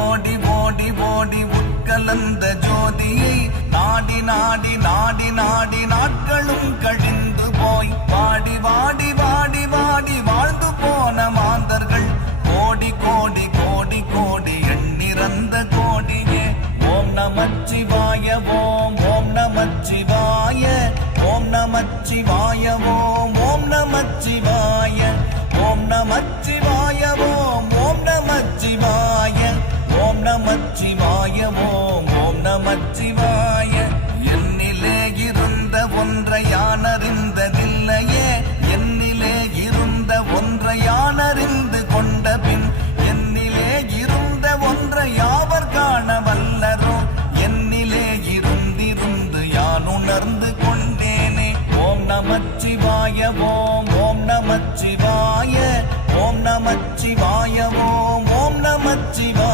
ஓடி ஓடி ஓடி உட்கலந்த ஜோதியை நாடி நாடி நாடி நாடி நாட்களும் கழிந்து போய் வாடி வாடி வாடி வாடி வாழ்ந்து போன மாந்தர்கள் கோடி கோடி கோடி கோடி எண்ணிறந்த கோடியே. ஓம் நமச்சிவாய ஓம் ஓம் நமச்சிவாய ஓம் நமச்சிவாய ஓம் ஓம் நமச்சிவாய ஓம் நமச்சிவாய ஓம் ஓம் நமச்சிவாய ஓம் நமச்சிவாய ஓம் ஓம் நமச்சிவாய. என்னிலே இருந்த ஒன்றை யானறிந்ததில்லையே, என்னிலே இருந்த ஒன்றை யானறிந்து கொண்ட பின் என்னிலே இருந்த ஒன்றை யாவர் காண வல்லரோ, என்னிலே இருந்திருந்து யான் உணர்ந்து கொண்டேனே. ஓம் நமச்சிவாய ஓம் ஓம் நமச்சிவாய ஓம் நமச்சிவாய ஓம் ஓம் நமச்சிவாய